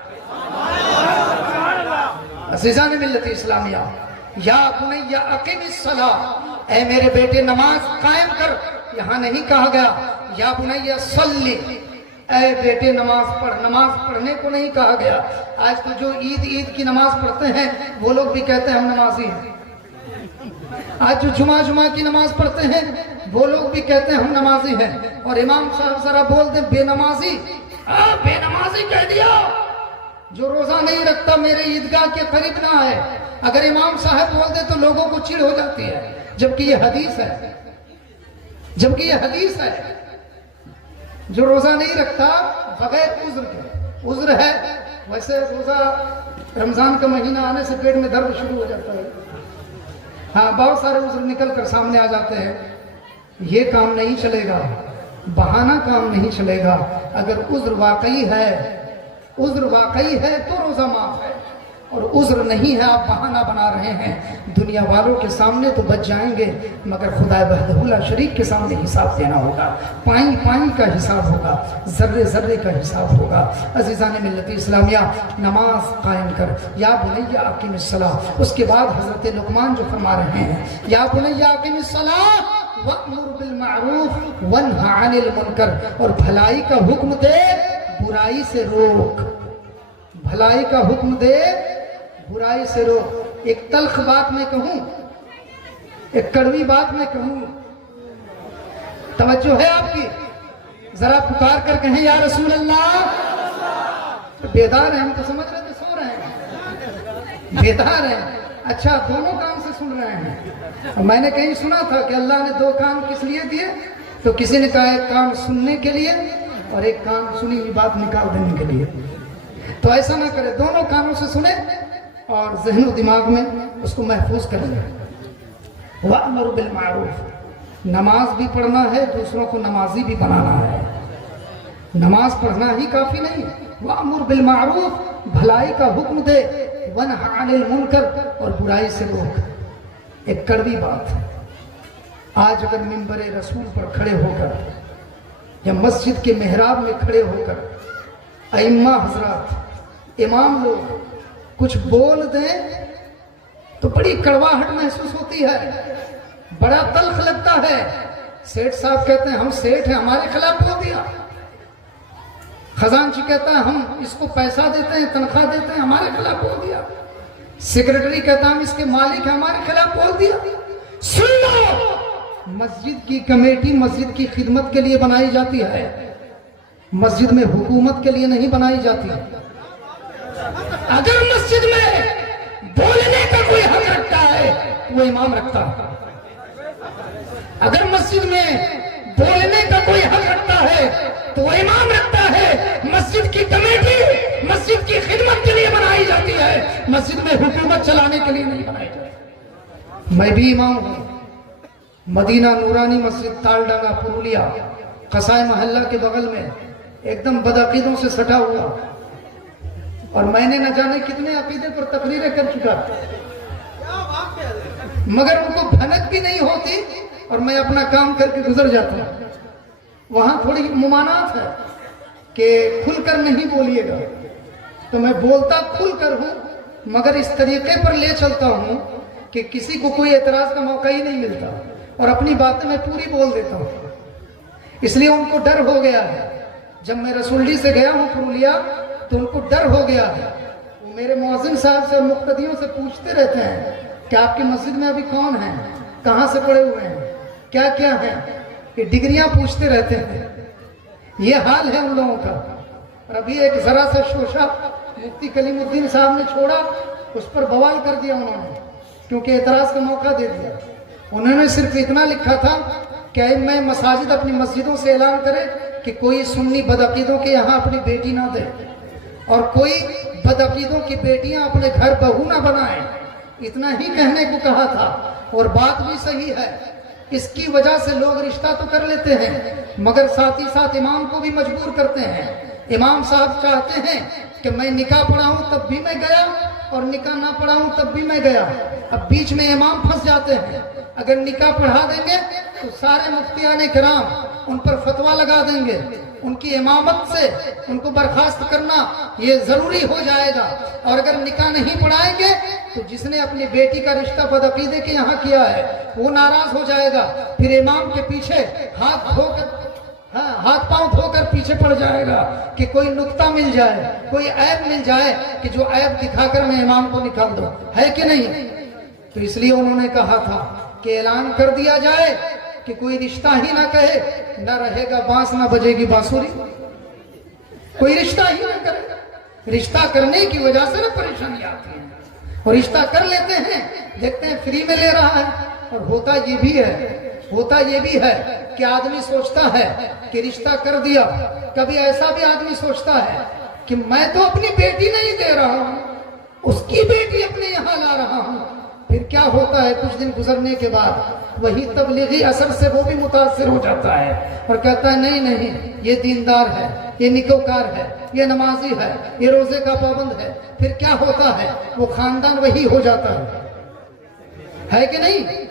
عزیزان ملت اسلامیہ، یا بنی اقم الصلاۃ، اے میرے بیٹے نماز قائم کر۔ یہاں نہیں کہا گیا یا بنی صلی، اے بیٹے نماز پڑھ، نماز پڑھنے کو نہیں کہا گیا۔ آج تو جو عید کی نماز پڑھتے ہیں وہ لوگ بھی کہتے ہیں ہم نمازی ہیں۔ آج جو جمعہ کی نماز پڑھتے ہیں وہ لوگ بھی کہتے ہیں ہم نمازی ہیں۔ اور امام صاحب ذرا بول دیں بے نمازی، بے نمازی کہہ دیا، جو روزہ نہیں رکھتا میرے عیدگاہ کے قریب نہ آئے۔ اگر امام صاحب بول دے تو لوگوں کو چڑ ہو جاتی ہے، جبکہ یہ حدیث ہے، جبکہ یہ حدیث ہے۔ جو روزہ نہیں رکھتا بغیر عذر کے، عذر ہے ویسے روزہ رمضان کا مہینہ آنے سے پیٹ میں درد شروع ہو جاتا ہے، ہاں بہت سارے عذر نکل کر سامنے آ جاتے ہیں۔ یہ کام نہیں چلے گا، بہانہ کام نہیں چلے گا۔ اگر عذر واقعی ہے، عذر واقعی ہے تو روزہ معاف ہے، اور عذر نہیں ہے آپ بہانہ بنا رہے ہیں، دنیا والوں کے سامنے تو بچ جائیں گے مگر خدا وحدہ لا شریک کے سامنے حساب دینا ہوگا، پائیں پائیں کا حساب ہوگا، ذرے ذرے کا حساب ہوگا۔ عزیزان ملت اسلامیہ، نماز قائم کر، یا بنی اقم الصلاۃ۔ اس کے بعد حضرت لقمان جو فرما رہے ہیں، یا بنی اقم الصلاۃ وَأْمُرْ بِالْمَعْرُوفِ وَانْهَ عَنِ الْمُنْكَرِ، اور بھلائی کا حکم دے، برائی سے روک، بھلائی کا حکم دے، برائی سے روک۔ ایک تلخ بات میں کہوں، ایک کڑوی بات میں کہوں، توجہ ہے آپ کی؟ ذرا پکار کر کہیں یا رسول اللہ۔ بیدار ہیں ہم تو سمجھ رہے تھے سو بیدار ہیں. اچھا دونوں کان سے سن رہے ہیں. میں نے کہیں سنا تھا کہ اللہ نے 2 کان کس لیے دیے؟ تو کسی نے کہا ایک کان سننے کے لیے اور ایک کان سنی ہوئی بات نکال دینے کے لیے. تو ایسا نہ کرے, دونوں کانوں سے سنیں اور ذہن و دماغ میں اس کو محفوظ کر لیں. وَأْمُرْ بِالْمَعْرُوفِ, نماز بھی پڑھنا ہے, دوسروں کو نمازی بھی بنانا ہے. نماز پڑھنا ہی کافی نہیں. وَأْمُرْ بِالْمَعْرُوفِ, بھلائی کا حکم دے. وَنْهَ عَنِ الْمُنْكَرِ, اور برائی سے روک. ایک کڑوی بات ہے. آج اگر منبر رسول پر کھڑے ہو کر یا مسجد کے محراب میں کھڑے ہو کر ائمہ حضرات, امام لوگ کچھ بول دیں تو بڑی کڑواہٹ محسوس ہوتی ہے, بڑا تلخ لگتا ہے. سیٹھ صاحب کہتے ہیں ہم سیٹھ ہیں, ہمارے خلاف بول دیا. خزانچی کہتا ہے ہم اس کو پیسہ دیتے ہیں, تنخواہ دیتے ہیں, ہمارے خلاف بول دیا. سیکرٹری کہتا ہے ہم اس کے مالک ہیں, ہمارے خلاف بول دیا. سن لو, مسجد کی کمیٹی مسجد کی خدمت کے لیے بنائی جاتی ہے, مسجد میں حکومت کے لیے نہیں بنائی جاتی. اگر مسجد میں بولنے کا کوئی حق رکھتا ہے وہ امام رکھتا ہے. اگر مسجد میں بولنے کا کوئی حق رکھتا ہے تو وہ امام رکھتا ہے. مسجد کی کمیٹی مسجد کی خدمت کے لیے بنائی جاتی ہے, مسجد میں حکومت چلانے کے لیے نہیں بنائی جاتی. میں بھی امام ہوں. مدینہ نورانی مسجد تالڈانگا پرولیا قصائے محلہ کے بغل میں, ایک دم بدعقیدوں سے سٹا ہوا, اور میں نے نہ جانے کتنے عقیدے پر تقریریں کر چکا, مگر ان کو بھنک بھی نہیں ہوتی اور میں اپنا کام کر کے گزر جاتا ہوں. وہاں تھوڑی ممانعت ہے کہ کھل کر نہیں بولیے گا, تو میں بولتا کھل کر ہوں, مگر اس طریقے پر لے چلتا ہوں کہ کسی کو کوئی اعتراض کا موقع ہی نہیں ملتا, اور اپنی باتیں میں پوری بول دیتا ہوں. اس لیے ان کو ڈر ہو گیا ہے. جب میں رسولڈی سے گیا ہوں پرولیا تو ان کو ڈر ہو گیا ہے. وہ میرے مؤذن صاحب سے اور مقتدیوں سے پوچھتے رہتے ہیں کہ آپ کی مسجد میں ابھی کون ہیں, کہاں سے پڑے ہوئے ہیں, کیا کیا ہیں, یہ ڈگریاں پوچھتے رہتے ہیں. یہ حال ہے ان لوگوں کا. اور ابھی ایک ذرا سا شوشہ مفتی کلیم الدین صاحب نے چھوڑا, اس پر بوال کر دیا انہوں نے, کیونکہ اعتراض کا موقع دے دیا. انہوں نے صرف اتنا لکھا تھا کہ میں مساجد اپنی مسجدوں سے اعلان کرے کہ کوئی سنی بدعقیدوں کے یہاں اپنی بیٹی نہ دے, اور کوئی بدعقیدوں کی بیٹیاں اپنے گھر بہو نہ بنائیں. اتنا ہی کہنے کو کہا تھا, اور بات بھی صحیح ہے. اس کی وجہ سے لوگ رشتہ تو کر لیتے ہیں, مگر ساتھ ہی ساتھ امام کو بھی مجبور کرتے ہیں. امام صاحب چاہتے ہیں کہ میں نکاح پڑھاؤں تب بھی میں گیا, اور نکاح نہ پڑھاؤں تب بھی میں گیا. اب بیچ میں امام پھنس جاتے ہیں. اگر نکاح پڑھا دیں گے تو سارے مفتیان کرام ان پر فتویٰ لگا دیں گے, ان کی امامت سے ان کو برخاست کرنا یہ ضروری ہو جائے گا. اور اگر نکاح نہیں پڑھائیں گے تو جس نے اپنی بیٹی کا رشتہ بدعقیدے کے یہاں کیا ہے وہ ناراض ہو جائے گا, پھر امام کے پیچھے ہاتھ پاؤں دھو کر پیچھے پڑ جائے گا کہ کوئی نقطہ مل جائے, کوئی عیب مل جائے کہ جو عیب دکھا کر میں امام کو نکال دوں, ہے کہ نہیں. تو اس لیے انہوں نے کہا تھا کہ اعلان کر دیا جائے کہ کوئی رشتہ ہی نہ کہے, نہ رہے گا بانس نہ بجے گی بانسری, کوئی رشتہ ہی نہ کرے. رشتہ کرنے کی وجہ سے نہ پریشانی آتی ہے, اور رشتہ کر لیتے ہیں, دیکھتے ہیں فری میں لے رہا ہے. اور ہوتا یہ بھی ہے کہ آدمی سوچتا ہے کہ رشتہ کر دیا, کبھی ایسا بھی آدمی سوچتا ہے کہ میں تو اپنی بیٹی نہیں دے رہا ہوں, اس کی بیٹی اپنے یہاں لا رہا ہوں. پھر کیا ہوتا ہے, کچھ دن گزرنے کے بعد وہی تبلیغی اثر سے وہ بھی متاثر ہو جاتا ہے اور کہتا ہے نہیں یہ دیندار ہے, یہ نیکوکار ہے, یہ نمازی ہے, یہ روزے کا پابند ہے. پھر کیا ہوتا ہے, وہ خاندان وہی ہو جاتا ہے کہ نہیں.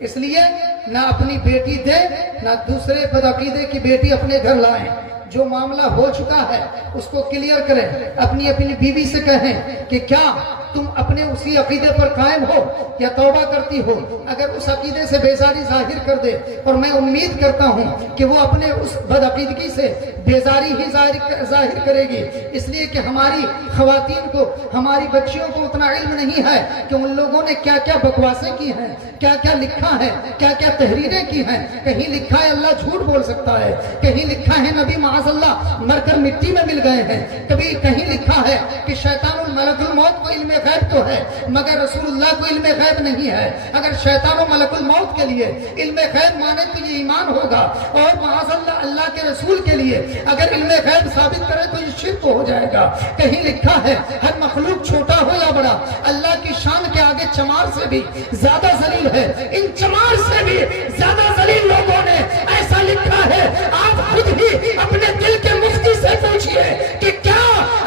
اس لیے نہ اپنی بیٹی دے, نہ دوسرے بدعقیدے کی بیٹی اپنے گھر لائیں. جو معاملہ ہو چکا ہے اس کو کلیئر کریں. اپنی بیوی سے کہیں کہ کیا تم اپنے اسی عقیدے پر قائم ہو یا توبہ کرتی ہو. اگر اس عقیدے سے بیزاری ظاہر کر دے, اور میں امید کرتا ہوں کہ وہ اپنے اس بدعقیدگی سے بیزاری ہی ظاہر کرے گی, اس لیے کہ ہماری خواتین کو, ہماری بچیوں کو اتنا علم نہیں ہے کہ ان لوگوں نے کیا کیا بکواسیں کی ہیں, کیا کیا لکھا ہے، کیا کیا تحریریں کی ہیں. کہیں لکھا ہے اللہ جھوٹ بول سکتا ہے، کہیں لکھا ہے نبی معاذ اللہ مر کر مٹی میں مل گئے ہیں، کبھی کہیں لکھا ہے کہ شیطان ملک الموت کو علم غیب تو ہے مگر رسول اللہ کو علم غیب نہیں ہے. اگر شیطان و ملک الموت کے لیے علم غیب مانے تو یہ ایمان ہوگا، اور معاذ اللہ اللہ کے رسول کے لیے اگر علم غیب ثابت کرے تو یہ شرک ہو جائے گا. کہیں لکھا ہے ہر مخلوق چھوٹا ہو یا بڑا اللہ کی شان کے آگے چمار سے بھی زیادہ ذلیل ہے. ان چمار سے بھی زیادہ ذلیل لوگوں نے ایسا لکھا ہے. آپ خود ہی اپنے دل کے مفتی سے پوچھئے کہ کیا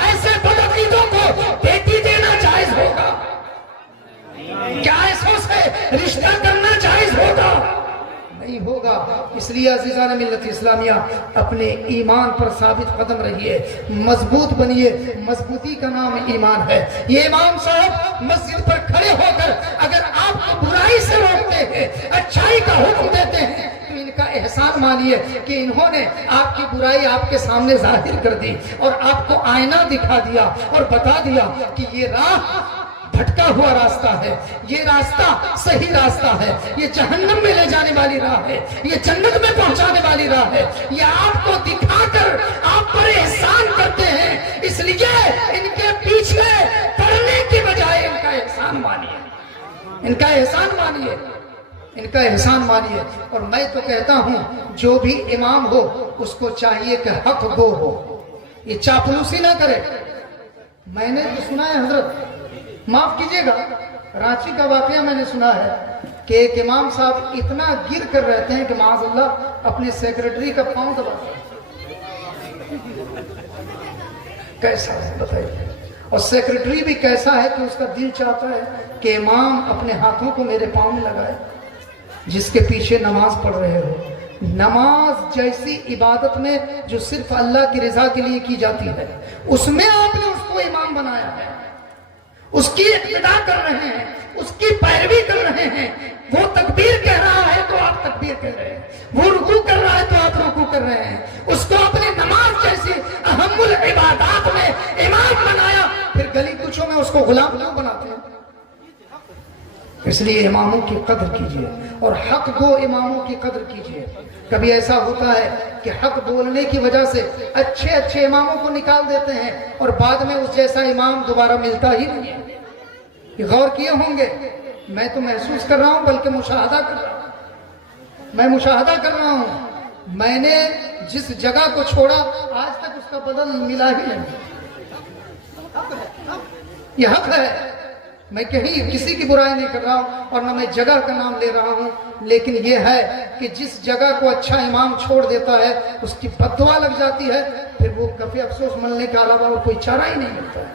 ایسے بدعقیدوں کو بیٹی دینا جائز ہوگا؟ کیا ایسوں سے رشتہ کرنا جائز ہوگا؟ نہیں ہوگا. اس لیے عزیزان ملت اسلامیہ اپنے ایمان پر ثابت قدم رہیے، مضبوط بنیے. مضبوطی کا نام ایمان ہے. یہ امام صاحب مسجد پر کھڑے ہو کر اگر آپ کو برائی سے روکتے ہیں، اچھائی کا حکم دیتے ہیں، تو ان کا احسان مانیے کہ انہوں نے آپ کی برائی آپ کے سامنے ظاہر کر دی اور آپ کو آئینہ دکھا دیا اور بتا دیا کہ یہ راہ بھٹکا ہوا راستہ ہے، یہ راستہ صحیح راستہ ہے، یہ جہنم میں لے جانے والی راہ ہے، یہ جنت میں پہنچانے والی راہ ہے. یہ آپ کو دکھا کر آپ پر احسان کرتے ہیں. اس لیے ان کے پیچھے پڑنے کی بجائے ان کا احسان مانیے، ان کا احسان مانیے، ان کا احسان مانیے. اور میں تو کہتا ہوں جو بھی امام ہو اس کو چاہیے کہ حق گو ہو، یہ چاپلوسی نہ کرے. میں نے تو سنا ہے حضرت، معاف کیجئے گا، رانچی کا واقعہ میں نے سنا ہے کہ ایک امام صاحب اتنا گر کر رہتے ہیں کہ معاذ اللہ اپنے سیکرٹری کا پاؤں دباتے ہیں. کیسا ہے بتائیے؟ اور سیکرٹری بھی کیسا ہے کہ اس کا دل چاہتا ہے کہ امام اپنے ہاتھوں کو میرے پاؤں میں لگائے. جس کے پیچھے نماز پڑھ رہے ہو، نماز جیسی عبادت میں جو صرف اللہ کی رضا کے لیے کی جاتی ہے، اس میں آپ نے اس کو امام بنایا ہے، اس کی اقتدا کر رہے ہیں، اس کی پیروی کر رہے ہیں. وہ تکبیر کہہ رہا ہے تو آپ تکبیر کہہ رہے ہیں، وہ رکوع کر رہا ہے تو آپ رکوع کر رہے ہیں. اس کو اپنی نماز جیسی اہم العبادات میں امام بنایا، پھر گلی کوچوں میں اس کو غلام کیوں بناتے ہیں؟ اس لیے اماموں کی قدر کیجئے اور حق گو اماموں کی قدر کیجئے. کبھی ایسا ہوتا ہے کہ حق بولنے کی وجہ سے اچھے اچھے اماموں کو نکال دیتے ہیں اور بعد میں اس جیسا امام دوبارہ ملتا ہی نہیں ہے. یہ غور کیے ہوں گے، میں تو محسوس کر رہا ہوں بلکہ مشاہدہ کر رہا ہوں. میں مشاہدہ کر رہا ہوں. میں نے جس جگہ کو چھوڑا آج تک اس کا بدل ملا ہی نہیں. یہ حق ہے. میں کہیں کسی کی برائی نہیں کر رہا ہوں اور نہ میں جگہ کا نام لے رہا ہوں، لیکن یہ ہے کہ جس جگہ کو اچھا امام چھوڑ دیتا ہے اس کی بددعا لگ جاتی ہے، پھر وہ کفی افسوس ملنے کے علاوہ اور کوئی چارہ ہی نہیں ملتا ہے.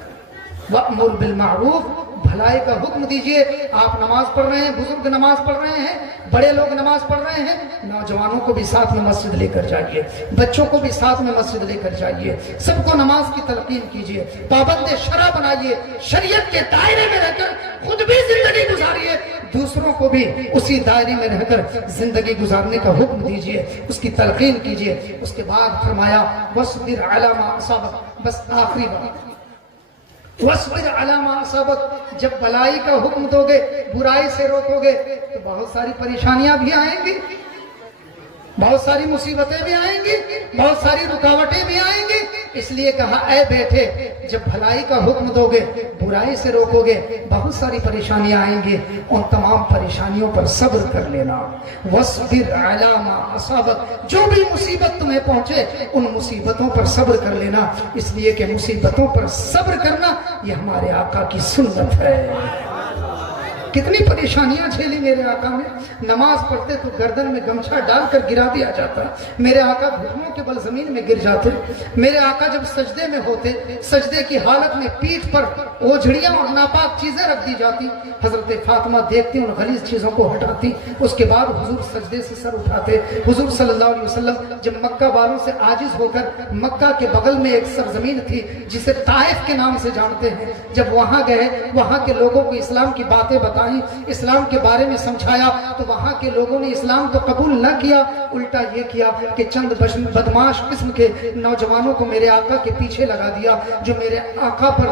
وَأْمُرْ بِالْمَعْرُوفِ، بھلائی کا حکم دیجئے. آپ نماز پڑھ رہے ہیں، بزرگ نماز پڑھ رہے ہیں، بڑے لوگ نماز پڑھ رہے ہیں، نوجوانوں کو بھی ساتھ میں مسجد لے کر جائیے، بچوں کو بھی ساتھ میں مسجد لے کر جائیے. سب کو نماز کی تلقین کیجئے، پابند شرع بنائیے، شریعت کے دائرے میں رہ کر خود بھی زندگی گزاریے، دوسروں کو بھی اسی دائرے میں رہ کر زندگی گزارنے کا حکم دیجئے، اس کی تلقین کیجئے. اس کے بعد فرمایا وَاصْبِرْ عَلَىٰ مَا أَصَابَكَ. بس آخری بات، وَاصْبِرْ عَلَىٰ مَا أَصَابَكَ. جب بلائی کا حکم دو گے، برائی سے روکو گے تو بہت ساری پریشانیاں بھی آئیں گی، بہت ساری مصیبتیں بھی آئیں گی، بہت ساری رکاوٹیں بھی آئیں گی. اس لیے کہا اے بیٹے جب بھلائی کا حکم دو گے، برائی سے روکو گے، بہت ساری پریشانیاں آئیں گی، ان تمام پریشانیوں پر صبر کر لینا. وَاصْبِرْ عَلَىٰ مَا أَصَابَكَ. جو بھی مصیبت تمہیں پہنچے ان مصیبتوں پر صبر کر لینا، اس لیے کہ مصیبتوں پر صبر کرنا یہ ہمارے آقا کی سنت ہے. کتنی پریشانیاں جھیلی میرے آقا نے. نماز پڑھتے تو گردن میں گمچھا ڈال کر گرا دیا جاتا. میرے آقا گھٹنوں کے بل زمین میں گر جاتے. میرے آقا جب سجدے میں ہوتے، سجدے کی حالت میں پیٹھ پر اوجھڑیاں اور ناپاک چیزیں رکھ دی جاتی. حضرت فاطمہ دیکھتی ان غلیظ چیزوں کو ہٹاتی. اس کے بعد حضور سجدے سے سر اٹھاتے. حضور صلی اللہ علیہ وسلم جب مکہ والوں سے عاجز ہو کر، مکہ کے بغل میں ایک سرزمین تھی جسے طائف کے نام سے جانتے ہیں، جب وہاں گئے، وہاں کے لوگوں کو اسلام کی باتیں بتائیں، اسلام کے بارے میں سمجھایا، تو وہاں کے لوگوں نے اسلام تو قبول نہ کیا، الٹا یہ کیا کہ چند بدماش قسم کے نوجوانوں کو میرے آقا کے پیچھے لگا دیا، جو میرے آقا پر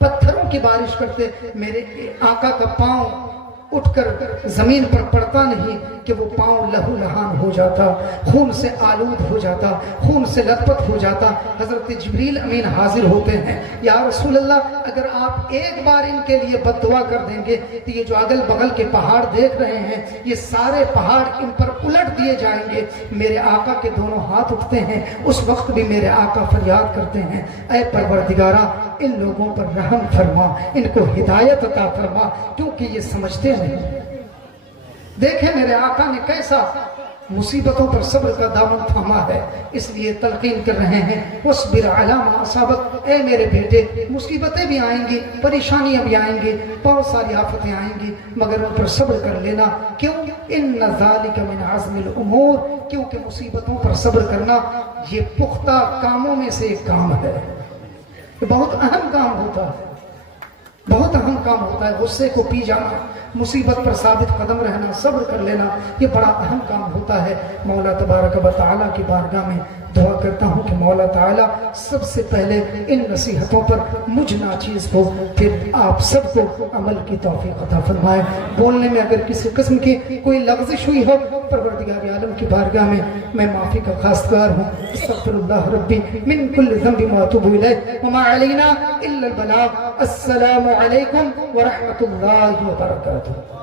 پتھروں کی بارش کرتے. میرے آقا کا پاؤں اٹھ کر زمین پر پڑتا نہیں کہ وہ پاؤں لہو لہان ہو جاتا، خون سے آلود ہو جاتا، خون سے لت پت ہو جاتا۔ حضرت جبریل امین حاضر ہوتے ہیں، یا رسول اللہ اگر آپ ایک بار ان کے لیے بد دعا کر دیں گے تو یہ جو اگل بغل کے پہاڑ دیکھ رہے ہیں یہ سارے پہاڑ ان پر الٹ دیے جائیں گے۔ میرے آقا کے دونوں ہاتھ اٹھتے ہیں، اس وقت بھی میرے آقا فریاد کرتے ہیں، اے پروردگارہ ان لوگوں پر رحم فرما، ان کو ہدایت عطا فرما، کیونکہ یہ سمجھتے نہیں۔ دیکھیں میرے آقا نے کیسا مصیبتوں پر صبر کا دامن تھاما ہے، اس لیے تلقین کر رہے ہیں وَاصْبِرْ عَلَىٰ مَا أَصَابَكَ، اے میرے بیٹے مصیبتیں بھی آئیں گی، پریشانیاں بھی آئیں گی، بہت ساری آفتیں آئیں گی، مگر ان پر صبر کر لینا۔ کیوں؟ إِنَّ ذَلِكَ مِنْ عَزْمِ الْأُمُورِ، کیونکہ مصیبتوں پر صبر کرنا یہ پختہ کاموں میں سے ایک کام ہے، یہ بہت اہم کام ہوتا ہے، بہت اہم کام ہوتا ہے۔ غصے کو پی جانا، مصیبت پر ثابت قدم رہنا، صبر کر لینا، یہ بڑا اہم کام ہوتا ہے۔ مولا تبارک و تعالیٰ کی بارگاہ میں دعا کرتا ہوں کہ مولا تعالیٰ سب سے پہلے ان نصیحتوں پر مجھ ناچیز کو، پھر آپ سب کو عمل کی توفیق عطا فرمائے۔ بولنے میں اگر کسی قسم کی کوئی لغزش ہوئی ہو، پروردگار عالم کی بارگاہ میں معافی کا خواستگار ہوں۔ استغفر اللہ ربی من کل ذنب واتوب الیہ وما علینا الا البلاغ۔ السلام علیکم ورحمۃ اللہ وبرکاتہ۔